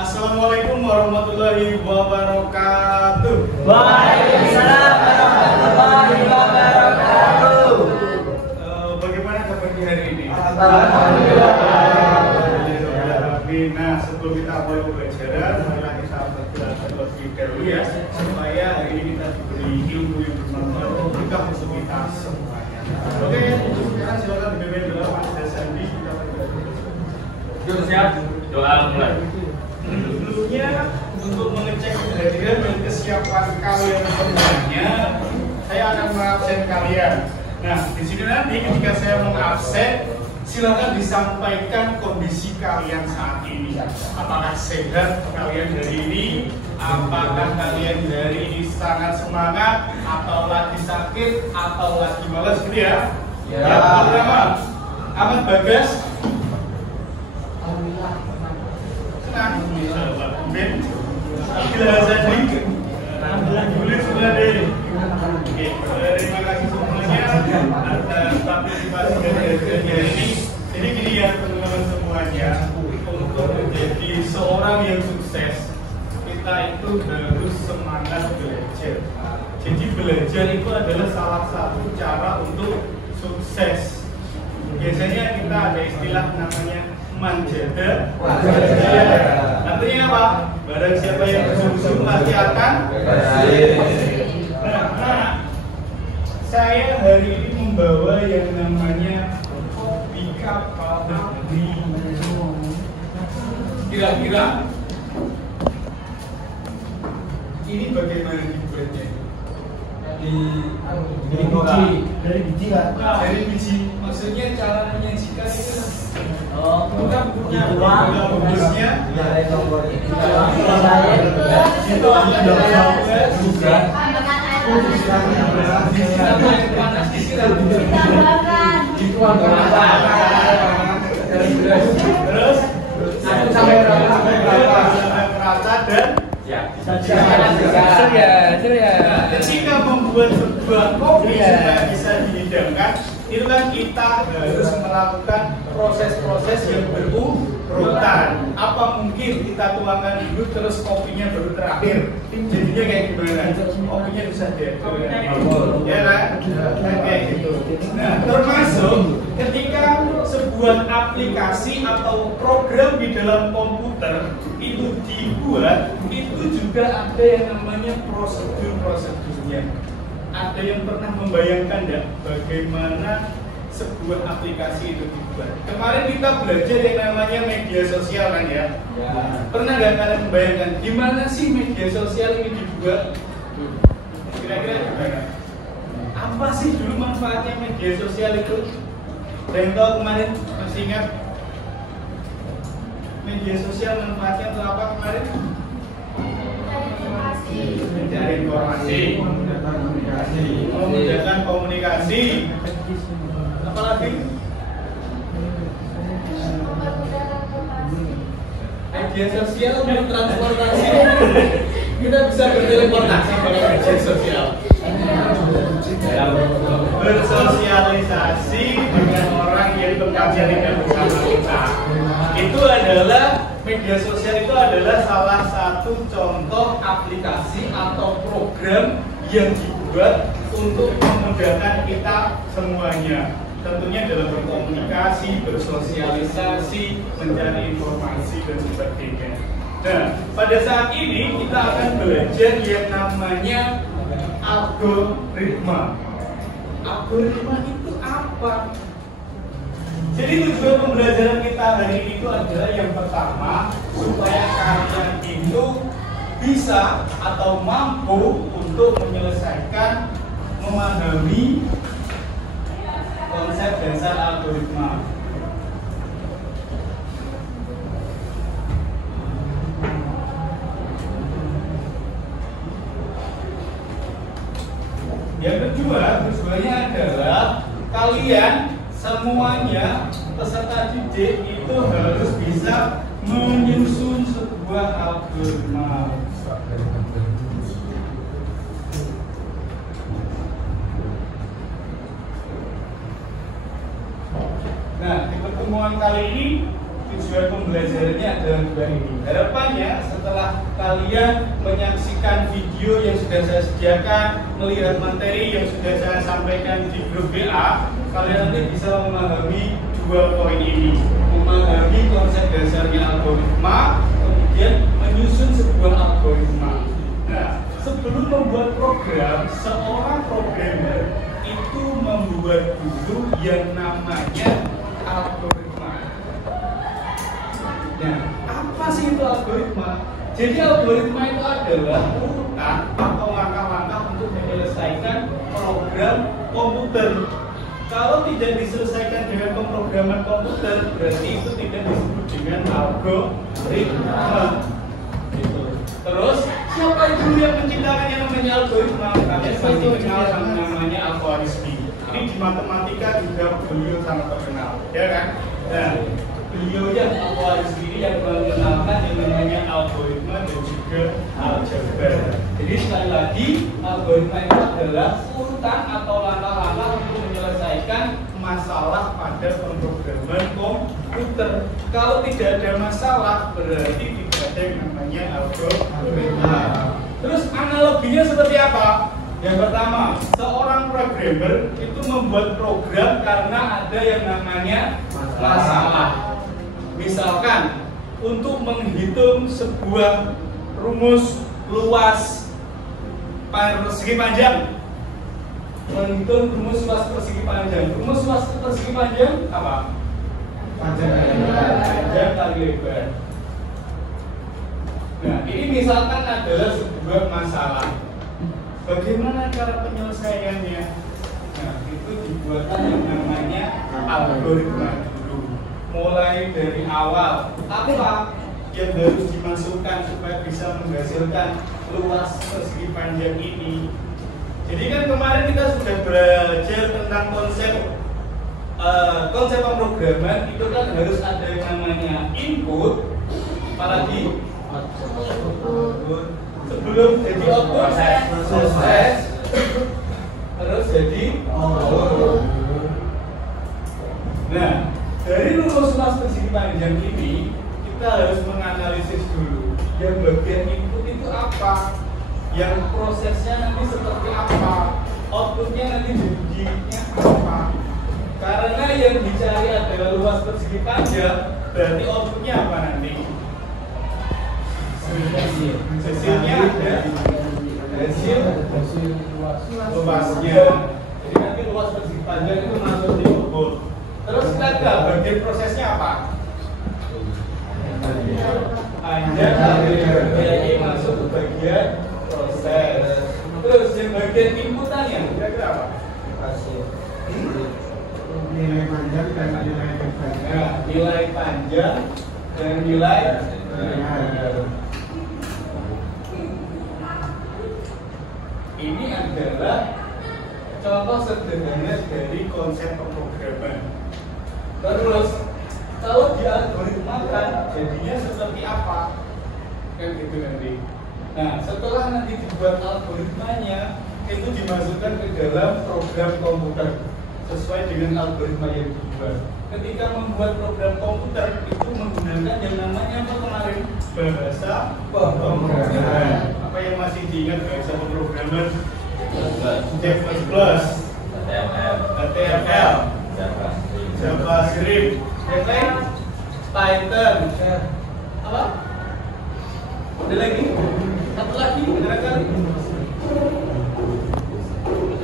Assalamualaikum warahmatullahi wabarakatuh. Waalaikumsalam warahmatullahi wabarakatuh. Bagaimana kabar di hari ini? Alhamdulillah. Nah, sebelum kita mulai pembelajaran, marilah kita berdoa terlebih dahulu ya, supaya hari ini kita diberi ilmu yang bermanfaat untuk kita semuanya. Oke, untuk sekarang silakan dipimpin doa Mas Dasandi. Yuk siap, doa mulai. Sebelumnya untuk mengecek kehadiran dan kesiapan kalian semuanya, saya akan mengabsen kalian. Nah, di sini nanti ketika saya mengabsen, silakan disampaikan kondisi kalian saat ini. Apakah sehat kalian hari ini? Apakah kalian hari ini sangat semangat? Atau lagi sakit? Atau lagi malas gitu ya? Ya. Yang pertama, Ahmad Bagas. Alhamdulillah. Senang. Ben. Abdul Hazadi. Boleh sudah deh. Oke, terima kasih semuanya atas partisipasi dan kajian hari ini. Jadi gini ya teman-teman semuanya, untuk menjadi seorang yang sukses, kita itu harus semangat belajar. Jadi belajar itu adalah salah satu cara untuk sukses. Biasanya kita ada istilah namanya manjada. Artinya apa? Barang siapa yang bersungguh-sungguh pasti akan berhasil. Nah, saya hari ini membawa yang namanya kopi kapal abri. Kira-kira ini bagaimana dibuatnya? Dari biji kan? Dari biji. Maksudnya cara menyajikan itu. Kita punya bagusnya. Terus sampai rata dan ketika membuat sebuah kopi supaya bisa dihidangkan, itu kan kita harus melakukan proses-proses yang berurutan. Apa mungkin kita tuangkan dulu terus kopinya baru terakhir? Jadinya kayak gimana? Kopinya bisa diatur, ya kan? Kayak gitu. Nah, termasuk ketika sebuah aplikasi atau program di dalam komputer itu dibuat, itu juga ada yang namanya prosedurnya. Ada yang pernah membayangkan enggak bagaimana sebuah aplikasi itu dibuat? Kemarin kita belajar yang namanya media sosial kan ya? Pernah nggak kalian membayangkan gimana sih media sosial ini dibuat? Kira-kira gimana? Apa sih dulu manfaatnya media sosial itu? Dan tahu kemarin masih ingat media sosial manfaatnya untuk apa kemarin? Mencari informasi, memudahkan komunikasi, apalagi media sosial untuk transportasi. Kita bisa berteleportasi pada media sosial, bersosialisasi dengan orang yang bekerja tidak bersama kita. Itu adalah media sosial, itu adalah salah satu contoh aplikasi atau program yang dibuat untuk memudahkan kita semuanya. Tentunya dalam berkomunikasi, bersosialisasi, mencari informasi dan sebagainya. Nah, pada saat ini kita akan belajar yang namanya algoritma. Algoritma itu apa? Jadi tujuan pembelajaran kita hari ini itu adalah yang pertama, supaya kalian itu bisa atau mampu untuk menyelesaikan, memahami konsep dasar algoritma. Yang kedua, tujuannya adalah kalian semuanya peserta didik itu harus bisa menyusun sebuah algoritma. Nah, di pertemuan kali ini tujuan pembelajarannya adalah juga ini. Harapannya setelah kalian menyaksikan video yang sudah saya sediakan, melihat materi yang sudah saya sampaikan di grup BA, kalian nanti bisa memahami dua poin ini, memahami konsep dasarnya algoritma, kemudian menyusun sebuah algoritma. Nah, sebelum membuat program, seorang programmer itu membuat dulu yang namanya algoritma. Nah, apa sih itu algoritma? Jadi algoritma itu adalah urutan atau langkah-langkah untuk menyelesaikan program komputer. Kalau tidak diselesaikan dengan pemrograman komputer, berarti itu tidak disebut dengan algoritma. Gitu. Terus, siapa itu yang menciptakan yang namanya algoritma? Kalian pasti kenal yang namanya Al-Khwarizmi. Ini di matematika juga beliau sangat terkenal, ya kan? Nah, beliau yang Al-Khwarizmi ini yang mengenalkan yang namanya algoritma dan juga aljabar. Jadi sekali lagi, algoritma itu adalah urutan atau langkah-langkah untuk menyelesaikan masalah pada pemrograman komputer. Kalau tidak ada masalah, berarti tidak ada yang namanya algoritma. Terus analoginya seperti apa? Yang pertama, seorang programmer itu membuat program karena ada yang namanya masalah. Misalkan untuk menghitung sebuah rumus luas persegi panjang, menghitung rumus luas persegi panjang. Rumus luas persegi panjang apa? Panjang kali lebar. Nah, ini misalkan adalah sebuah masalah. Bagaimana cara penyelesaiannya? Nah, itu dibuatkan yang namanya algoritma dulu. Mulai dari awal, apa yang harus dimasukkan supaya bisa menghasilkan luas persegi panjang ini. Jadi kan kemarin kita sudah belajar tentang konsep pemrograman, itu kan harus ada yang namanya input, apalagi sebelum jadi output proses, terus jadi output. Nah, dari rumus luas persegi panjang ini kita harus menganalisis dulu yang bagian input itu apa, yang prosesnya nanti seperti apa, outputnya nanti jadinya apa. Karena yang dicari adalah luas persegi panjang, berarti outputnya apa nanti? Hasilnya ada hasil luasnya. Jadi nanti luas persegi panjang itu masuk di output. Terus kita lihat bagian prosesnya apa? Panjang dari masuk ke bagian proses. Terus yang bagian inputannya kira-kira apa? Nilai panjang dan nilai lebar. Nah, nilai panjang dan nilai lebar. Ini adalah contoh sederhana dari konsep pemrograman. Terus kalau dialgoritmakan jadinya seperti apa? Kan gitu nanti. Nah, setelah nanti dibuat algoritmanya, itu dimasukkan ke dalam program komputer sesuai dengan algoritma yang dibuat. Ketika membuat program komputer itu menggunakan yang namanya apa kemarin? Bahasa pemrograman. Apa yang masih diingat bahasa pemrograman? C++, HTML, JavaScript, yang lain? Python. Apa? Ada lagi? Satu lagi, kira-kira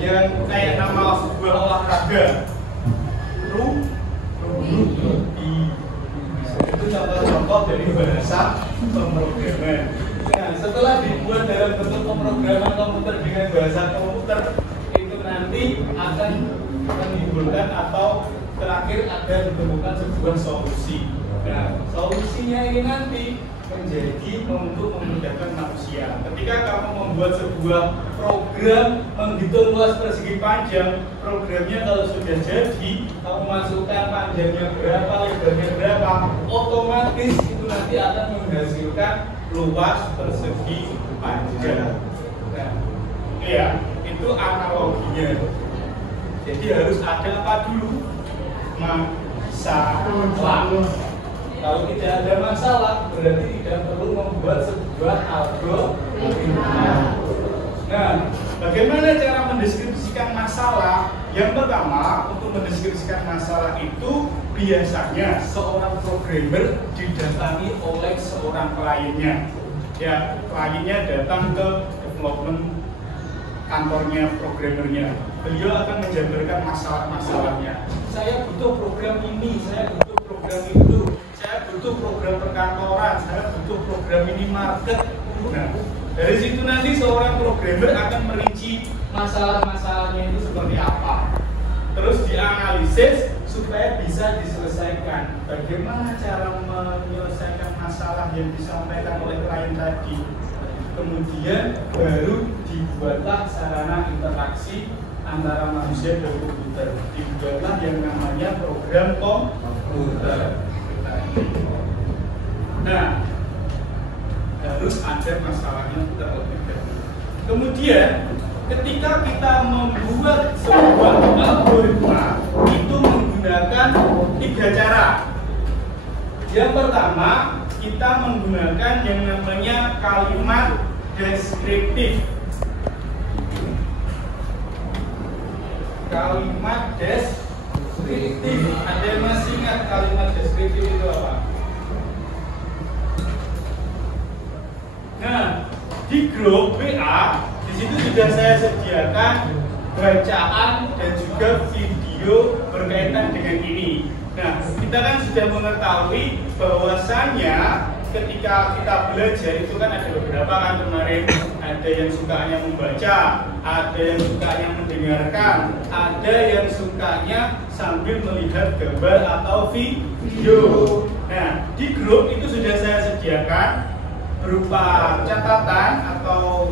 yang kayak nama sebuah olahraga. Itu contoh-contoh dari bahasa pemrograman. Nah, setelah dibuat dalam bentuk pemrograman komputer dengan bahasa komputer, itu nanti akan menimbulkan atau terakhir ada ditemukan sebuah solusi. Nah, solusinya ini nanti menjadi untuk memudahkan manusia. Ketika kamu membuat sebuah program menghitung luas persegi panjang, programnya kalau sudah jadi, kamu masukkan panjangnya berapa, lebarnya berapa, otomatis itu nanti akan menghasilkan luas persegi panjang. Nah, ya, itu analoginya. Jadi harus ada apa dulu? Masalah. Kalau tidak ada masalah, berarti tidak perlu membuat sebuah algoritma. Nah, bagaimana cara mendeskripsikan masalah? Yang pertama, untuk mendeskripsikan masalah itu biasanya seorang programmer didatangi oleh seorang kliennya. Ya, kliennya datang ke development kantornya programmernya. Beliau akan menjabarkan masalah-masalahnya. Saya butuh program ini, saya butuh program itu, saya butuh program perkantoran, saya butuh program minimarket. Nah, dari situ nanti seorang programmer akan merinci masalah-masalahnya itu seperti apa. Terus dianalisis supaya bisa diselesaikan. Bagaimana cara menyelesaikan masalah yang disampaikan oleh klien tadi. Kemudian baru dibuatlah sarana interaksi antara manusia dan komputer. Dibuatlah yang namanya program komputer. Nah, harus ada masalahnya terlebih dahulu. Kemudian ketika kita membuat sebuah algoritma itu menggunakan 3 cara. Yang pertama, kita menggunakan yang namanya kalimat deskriptif. Kalimat deskriptif. Ada yang masih ingat kalimat deskriptif itu apa? Nah, di grup WA di situ sudah saya sediakan bacaan dan juga video berkaitan dengan ini. Nah, kita kan sudah mengetahui bahwasannya ketika kita belajar itu kan ada beberapa kan kemarin, ada yang sukanya membaca, ada yang sukanya mendengarkan, ada yang sukanya sambil melihat gambar atau video. Nah, di grup itu sudah saya sediakan berupa catatan atau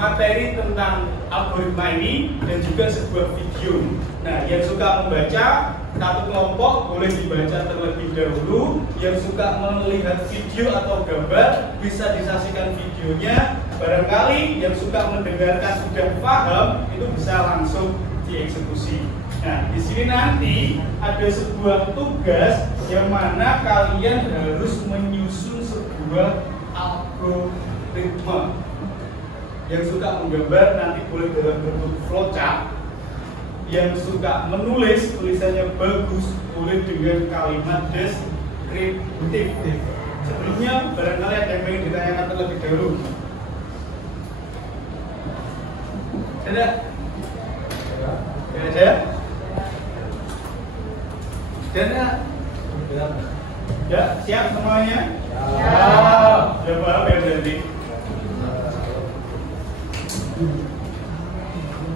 materi tentang algoritma ini dan juga sebuah video. Nah, yang suka membaca satu kelompok boleh dibaca terlebih dahulu. Yang suka melihat video atau gambar bisa disaksikan videonya. Barangkali yang suka mendengarkan sudah paham itu bisa langsung dieksekusi. Nah, di sini nanti ada sebuah tugas yang mana kalian harus menyusun sebuah algoritma. Yang suka menggambar nanti boleh dalam bentuk flowchart. Yang suka menulis tulisannya bagus boleh dengan kalimat deskriptif. Sebelumnya barangkali ada yang ingin ditanyakan terlebih dahulu. Ada? Ada? Ada? Ya, siap semuanya? Siap. Ya, paham ya berarti.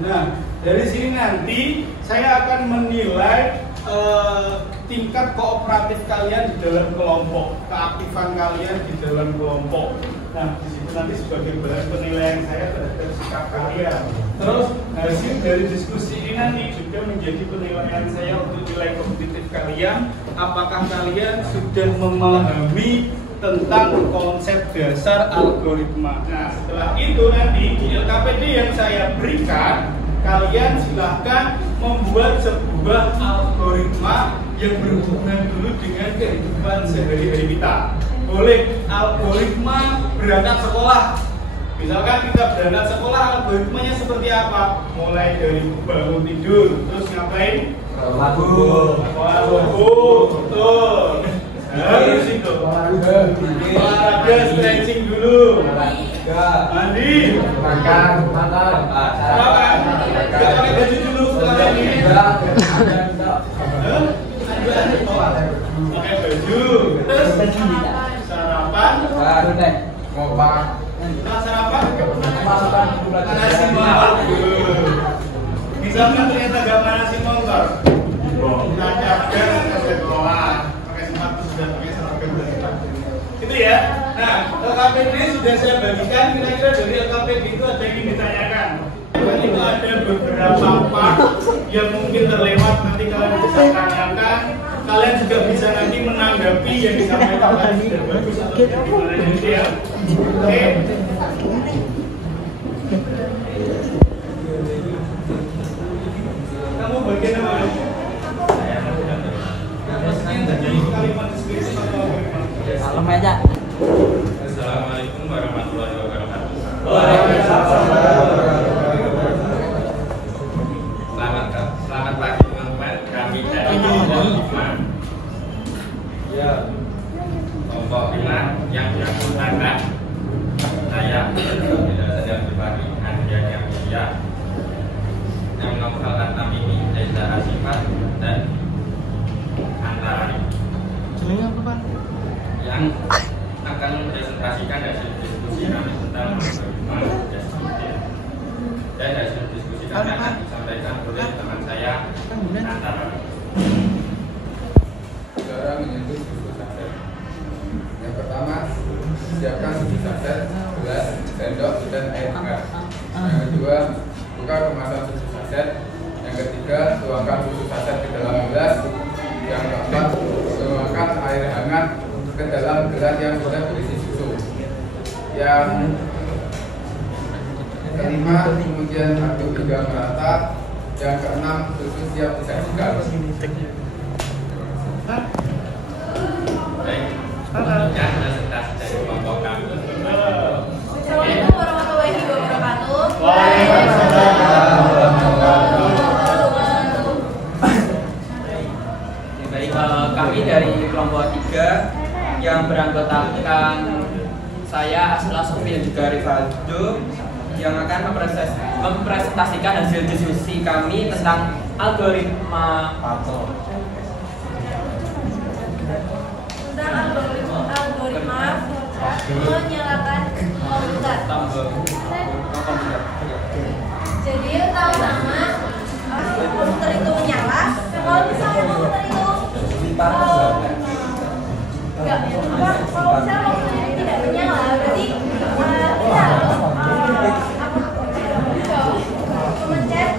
Nah, dari sini nanti saya akan menilai tingkat kooperatif kalian di dalam kelompok, keaktifan kalian di dalam kelompok. Nah, di situ nanti sebagai bahan penilaian saya terhadap sikap kalian. Terus hasil dari diskusi ini nanti juga menjadi penilaian saya untuk nilai kognitif kalian. Apakah kalian sudah memahami tentang konsep dasar algoritma. Nah, setelah itu nanti di LKPD yang saya berikan, kalian silahkan membuat sebuah algoritma yang berhubungan dulu dengan kehidupan sehari-hari kita. Boleh algoritma berangkat sekolah. Misalkan kita berangkat sekolah, algoritmanya seperti apa? Mulai dari bangun tidur, terus ngapain? Betul. Harus itu. Olahraga, stretching dulu. Mandi. Makan. Sarapan. Kita pakai baju dulu setelah ini. Pakai baju. Terus sarapan. Setelah sarapan, makan nasi motor. Misalkan ternyata gak makan nasi motor, kita cadangkan ke sekolah. Sudah pakai seragam dari pagi. Itu ya. Nah, LKPD sudah saya bagikan. Kira-kira dari LKPD itu ada yang ingin ditanyakan. Dan itu ada beberapa part yang mungkin terlewat. Nanti kalian bisa tanyakan. Kalian juga bisa nanti menanggapi yang disampaikan tadi sudah bagus atau tidak gimana gitu ya. Oke. Kamu bagian apa? Saya tadi kalimat deskripsi atau algoritma? Salam aja. Assalamualaikum warahmatullahi wabarakatuh. Selamat pagi teman-teman. Kami dari kelompok 5. Ya. Kelompok 5 yang beranggotakan saya sedang berbagi Andrian yang mulia, yang Nofal Tamimi, Reza Asifat, dan Antara yang akan mempresentasikan hasil diskusi kami tentang dan hasil diskusi kami akan disampaikan oleh teman saya Antara. Saudara menyentuh susu saset. Yang pertama, siapkan susu saset, gelas, sendok, dan air hangat. Yang kedua, buka kemasan susu saset. Yang ketiga, tuangkan susu saset ke dalam gelas. Yang keempat, tuangkan air hangat ke dalam gelas yang sudah berisi susu. Yang kelima, kemudian aduk hingga merata. Yang keenam, susu siap disajikan. Baik, selanjutnya presentasi dari kelompok kami. Assalamualaikum warahmatullahi wabarakatuh. Baik, kami dari kelompok 3 yang beranggotakan saya Asla Sofi dan juga Rivaldo yang akan mempresentasikan hasil diskusi kami tentang algoritma menyalakan komputer. Jadi utama komputer itu menyala. Kalau misalnya komputer itu kalau misalnya komputer itu tidak menyala, berarti kita harus mencet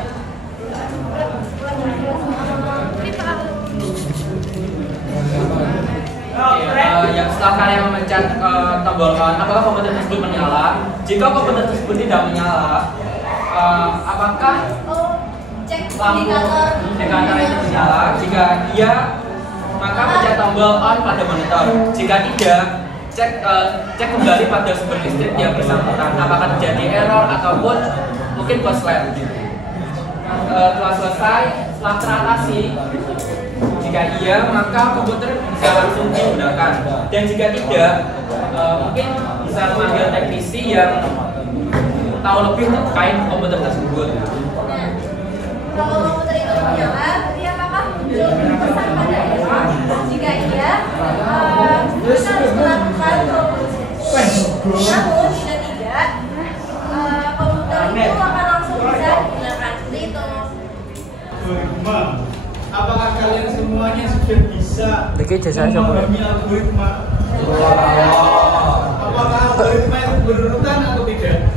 yang setelah kalian memencet tombol on, apakah komputer tersebut menyala? Jika komputer tersebut tidak menyala, apakah cek lampu indikator itu menyala? Jika iya, maka pencet tombol on pada monitor. Jika tidak, cek kembali pada sumber listrik yang bersangkutan. Apakah terjadi error ataupun mungkin korslet. Setelah selesai, setelah teratasi, jika iya, maka komputer bisa langsung digunakan. Dan jika tidak, mungkin bisa memanggil teknisi yang tahu lebih terkait komputer tersebut. Nah, kalau komputer itu menyala, berarti apakah muncul pesan pada error? Jika iya, kita harus melakukan troubleshooting. Namun jika tidak, komputer itu akan langsung bisa digunakan. Seperti itu. Algoritma. Apakah kalian semuanya sudah bisa memahami algoritma? Apakah algoritma itu berurutan atau tidak?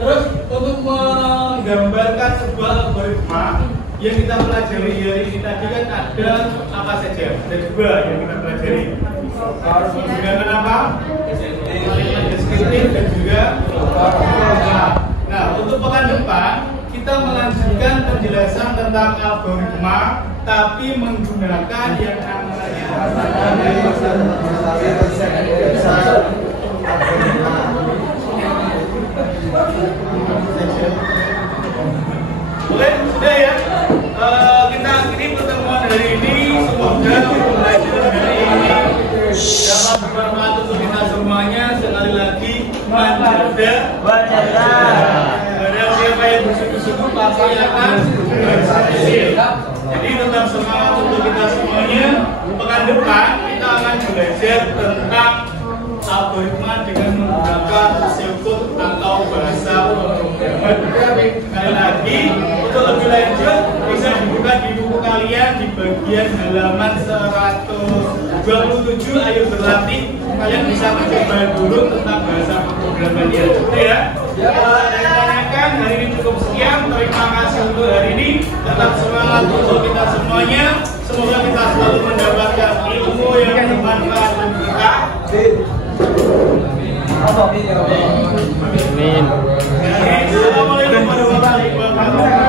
Terus untuk menggambarkan sebuah algoritma yang kita pelajari hari ini tadi kan ada apa saja? Ada dua yang kita pelajari. Menggunakan apa? Kalimat deskriptif dan juga nah, untuk pekan depan kita melanjutkan penjelasan tentang algoritma, tapi menggunakan yang namanya Oke, sudah ya. Kita akhiri pertemuan hari ini. Semoga pembelajaran hari ini dapat bermanfaat untuk kita semuanya. Sekali lagi, barang siapa yang bersungguh-sungguh pasti akan berhasil. Jadi tetap semangat untuk kita semuanya. Pekan depan kita akan belajar tentang algoritma dengan menggunakan shellcode atau bahasa pemrograman. Sekali lagi, untuk lebih lanjut bisa dibuka di buku kalian di bagian halaman 127. Ayo berlatih, kalian bisa mencoba dulu tentang bahasa pemrogramannya. Ya. Kalau ada yang tanyakan, hari ini cukup sekian. Terima kasih untuk hari ini. Tetap semangat untuk kita semuanya. Semoga kita selalu mendapatkan ilmu yang bermanfaat untuk kita. Amin. Assalamualaikum warahmatullahi wabarakatuh.